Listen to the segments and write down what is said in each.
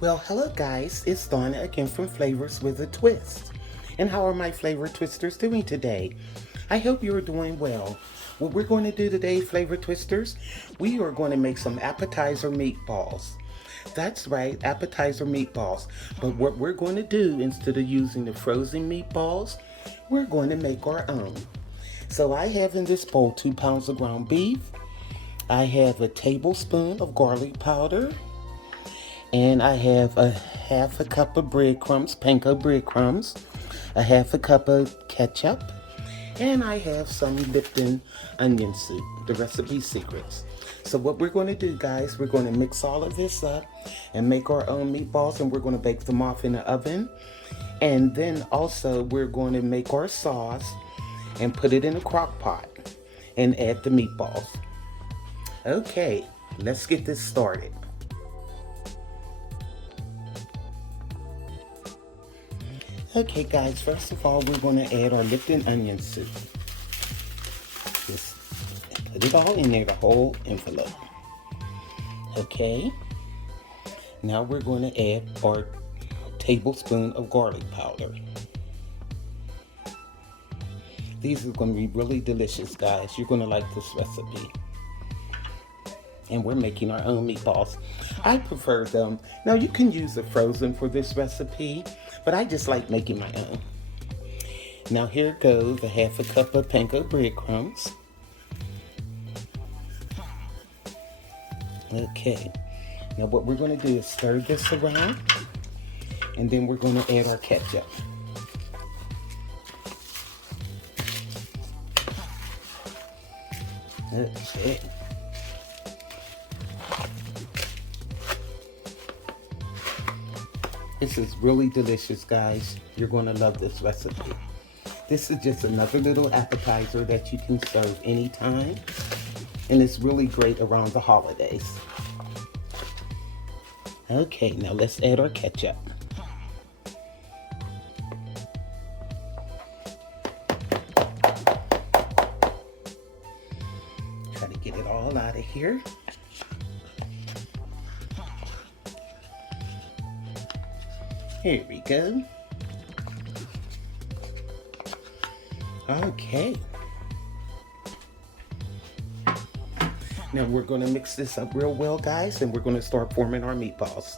Well, hello guys, it's Donna again from Flavors with a Twist. And how are my flavor twisters doing today? I hope you are doing well. What we're going to do today, flavor twisters, we are going to make some appetizer meatballs. That's right, appetizer meatballs. But what we're going to do, instead of using the frozen meatballs, we're going to make our own. So I have in this bowl 2 pounds of ground beef. I have a tablespoon of garlic powder. And I have a half a cup of breadcrumbs, panko breadcrumbs, a half a cup of ketchup, and I have some Lipton onion soup, the recipe secrets. So what we're going to do, guys, we're going to mix all of this up and make our own meatballs, and we're going to bake them off in the oven. And then also we're going to make our sauce and put it in a crock pot and add the meatballs. Okay, let's get this started. Okay guys, first of all, we're going to add our Lipton onion soup. Just put it all in there, the whole envelope. Okay. Now we're going to add our tablespoon of garlic powder. These are going to be really delicious, guys. You're going to like this recipe. And we're making our own meatballs. I prefer them. Now you can use the frozen for this recipe, but I just like making my own. Now here goes a half a cup of panko breadcrumbs. Okay. Now what we're going to do is stir this around, and then we're going to add our ketchup. Okay. This is really delicious, guys. You're going to love this recipe. This is just another little appetizer that you can serve anytime. And it's really great around the holidays. Okay, now let's add our ketchup. Try to get it all out of here. Here we go. Okay. Now we're going to mix this up real well, guys, and we're going to start forming our meatballs.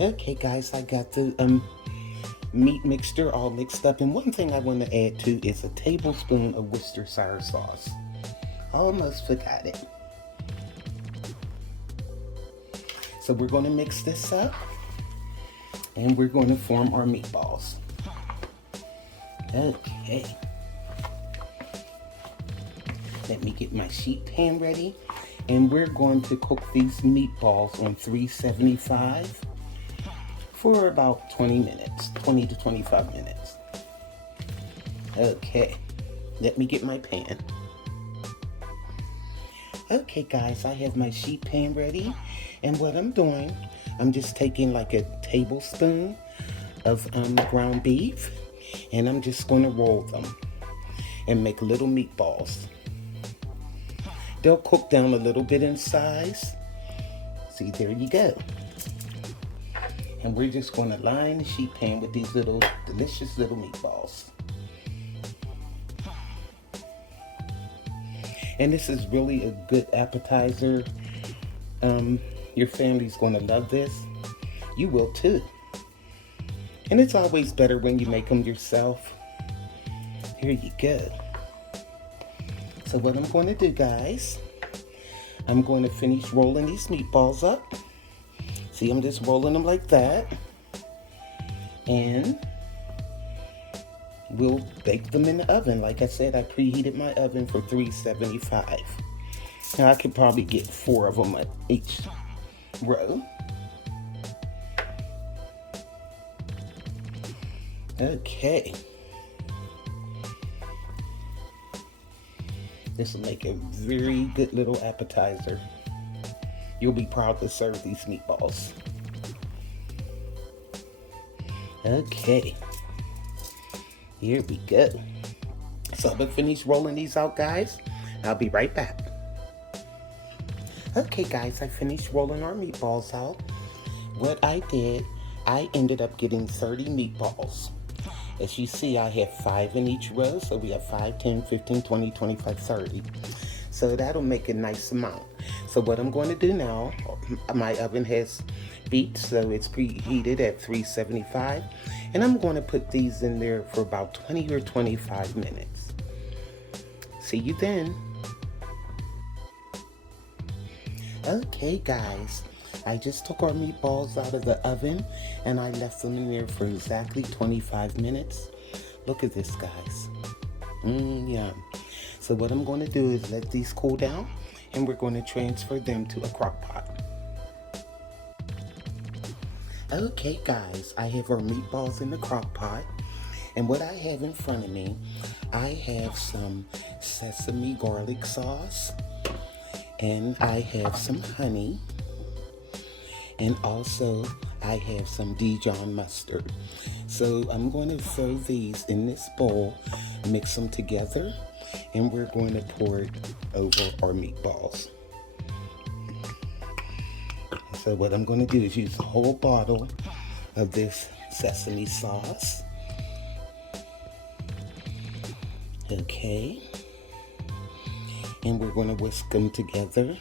Okay, guys, I got the meat mixture all mixed up, and one thing I want to add to is a tablespoon of Worcestershire sauce. Almost forgot it. So we're going to mix this up. And we're going to form our meatballs. Okay. Let me get my sheet pan ready. And we're going to cook these meatballs on 375 for about 20 minutes, 20 to 25 minutes. Okay. Let me get my pan. Okay, guys, I have my sheet pan ready. And what I'm doing, I'm just taking like a tablespoon of ground beef, and I'm just going to roll them and make little meatballs. They'll cook down a little bit in size. See, there you go. And we're just going to line the sheet pan with these little delicious little meatballs. And this is really a good appetizer. Your family's going to love this. You will too. And it's always better when you make them yourself. Here you go. So what I'm going to do, guys, I'm going to finish rolling these meatballs up. See, I'm just rolling them like that. And we'll bake them in the oven. Like I said, I preheated my oven for 375. Now I could probably get 4 of them at each row. Okay. This will make a very good little appetizer. You'll be proud to serve these meatballs. Okay. Here we go. So I'm gonna finish rolling these out, guys. I'll be right back. Okay guys, I finished rolling our meatballs out. what I did, I ended up getting 30 meatballs. As you see, I have 5 in each row, so we have 5, 10, 15, 20, 25, 30. So that'll make a nice amount. So what I'm going to do now, my oven has beat, so it's preheated at 375. And I'm going to put these in there for about 20 or 25 minutes. See you then. Okay guys, I just took our meatballs out of the oven and I left them in there for exactly 25 minutes. Look at this, guys. Yum. So what I'm going to do is let these cool down and we're going to transfer them to a crock pot. Okay guys, I have our meatballs in the crock pot, and what I have in front of me, I have some Sesame Garlic Sauce, and I have some honey, and also I have some Dijon Mustard. So I'm going to throw these in this bowl, mix them together, and we're going to pour it over our meatballs. So what I'm going to do is use a whole bottle of this sesame sauce. Okay. And we're going to whisk them together.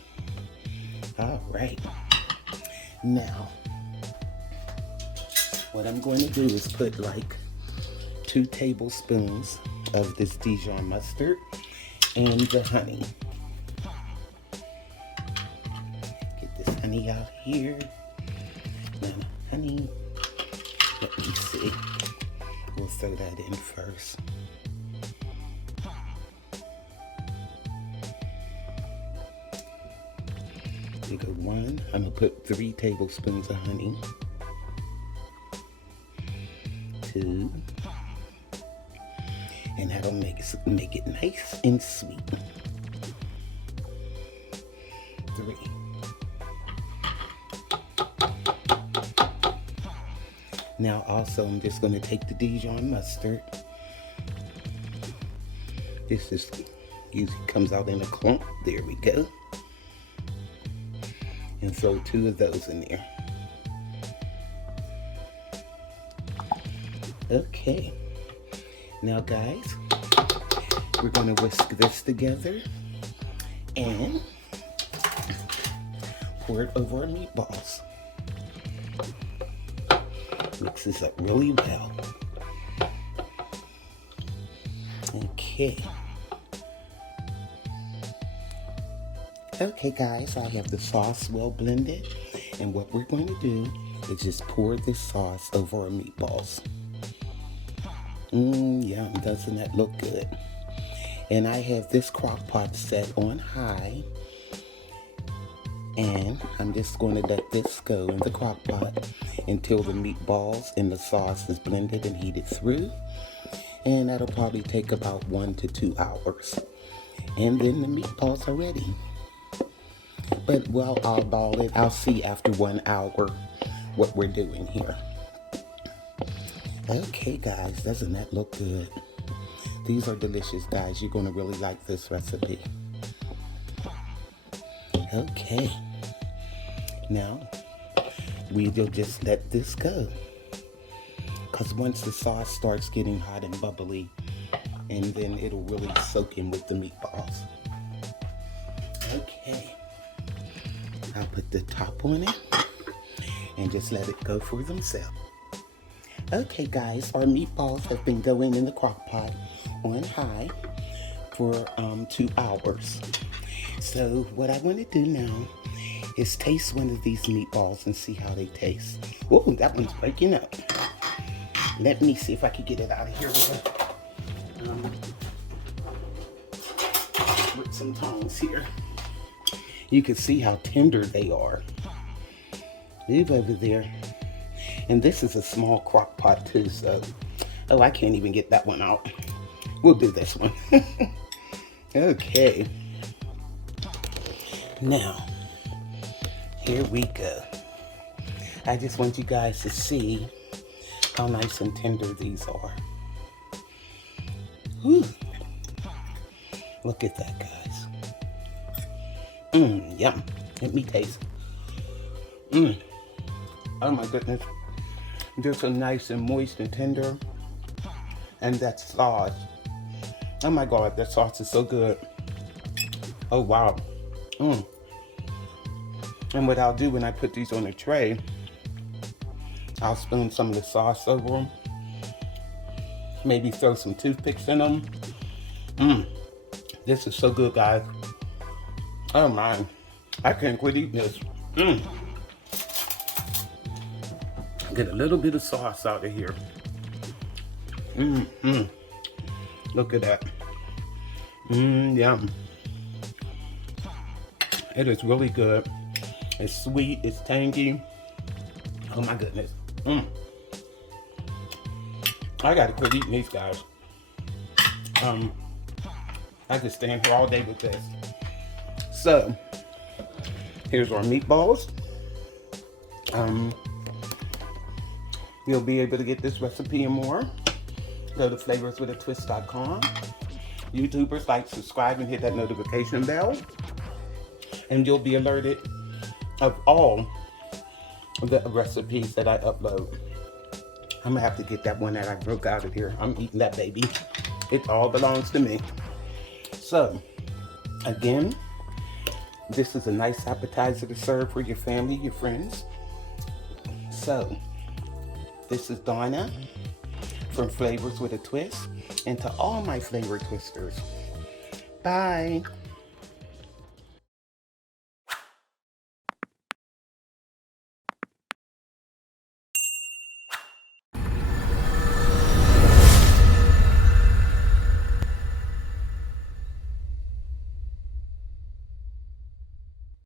All right. Now, what I'm going to do is put like 2 tablespoons of this Dijon mustard and the honey. Honey out here. Now, honey, let me see. We'll throw that in first. You go 1. I'm gonna put 3 tablespoons of honey. 2, and that'll make it nice and sweet. 3. Now also I'm just going to take the Dijon mustard. This just usually comes out in a clump. There we go. And throw 2 of those in there. Okay. Now guys, we're going to whisk this together and pour it over our meatballs. Mix this up really well. Okay. Okay guys, I have the sauce well blended, and what we're going to do is just pour this sauce over our meatballs. Yum, doesn't that look good? And I have this crock pot set on high, and I'm just going to let this go in the crock pot until the meatballs and the sauce is blended and heated through. And that'll probably take about 1 to 2 hours. And then the meatballs are ready. But well, I'll ball it. I'll see after 1 hour what we're doing here. Okay guys, doesn't that look good? These are delicious, guys. You're going to really like this recipe. Okay. Now, we'll just let this go. Because once the sauce starts getting hot and bubbly, and then it'll really soak in with the meatballs. Okay. I'll put the top on it and just let it go for themselves. Okay guys, our meatballs have been going in the crock pot on high for 2 hours. So what I want to do now is taste one of these meatballs and see how they taste. Oh, that one's breaking up. Let me see if I can get it out of here with some tongs here. You can see how tender they are. Move over there. And this is a small crock pot too, so, oh, I can't even get that one out. We'll do this one. Okay. Now, here we go. I just want you guys to see how nice and tender these are. Whew. Look at that, guys. Yum. Let me taste. Oh my goodness. They're so nice and moist and tender. And that sauce. Oh my God, that sauce is so good. Oh wow. And what I'll do when I put these on a tray, I'll spoon some of the sauce over them. Maybe throw some toothpicks in them. This is so good, guys. Oh my. I can't quit eating this. Get a little bit of sauce out of here. Look at that. Yum. It is really good. It's sweet, it's tangy. Oh my goodness. I gotta quit eating these, guys. I could stand here all day with this. So, here's our meatballs. You'll be able to get this recipe and more. Go to flavorswithatwist.com. YouTubers, like, subscribe, and hit that notification bell. And you'll be alerted of all the recipes that I upload. I'm gonna have to get that one that I broke out of here. I'm eating that baby. It all belongs to me. So, again, this is a nice appetizer to serve for your family, your friends. So, this is Donna from Flavors with a Twist, and to all my flavor twisters, bye.